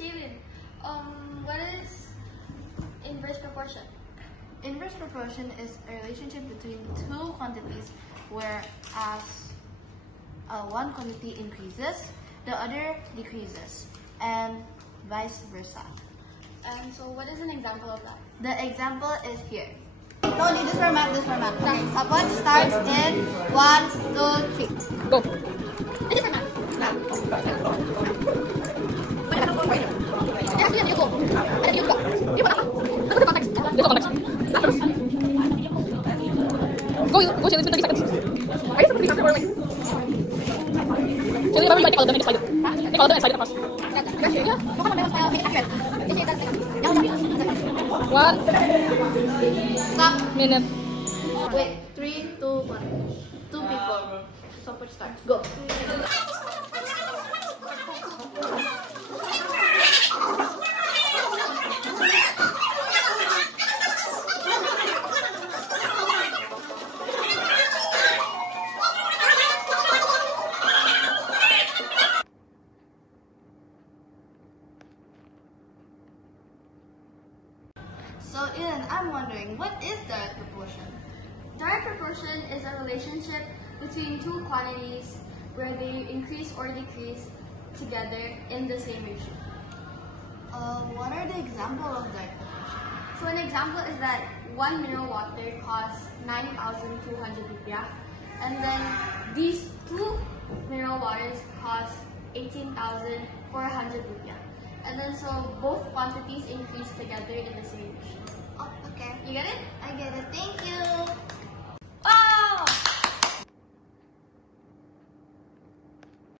Jalen, what is inverse proportion? Inverse proportion is a relationship between two quantities whereas one quantity increases, the other decreases, and vice versa. And so what is an example of that? The example is here. Told you this format. Okay, someone starts in 1, 2, 3. Go. This is format. Go, Shelly, it's been 30 seconds. Are you supposed to be faster or like? Shelly, remember you might take all of them and just slide it. Take all of them and slide it across. One. Stop. Minute. Wait, 3, 2, 1. 2 people. Someone start. Go. So, Ian, I'm wondering, what is direct proportion? Direct proportion is a relationship between two quantities where they increase or decrease together in the same ratio. What are the examples of direct proportion? So an example is that 1 mineral water costs 9,200 rupiah, and then these 2 mineral waters cost 18,400 rupiah. And then so both quantities increase together in the same ratio. Oh, okay. You get it? I get it. Thank you.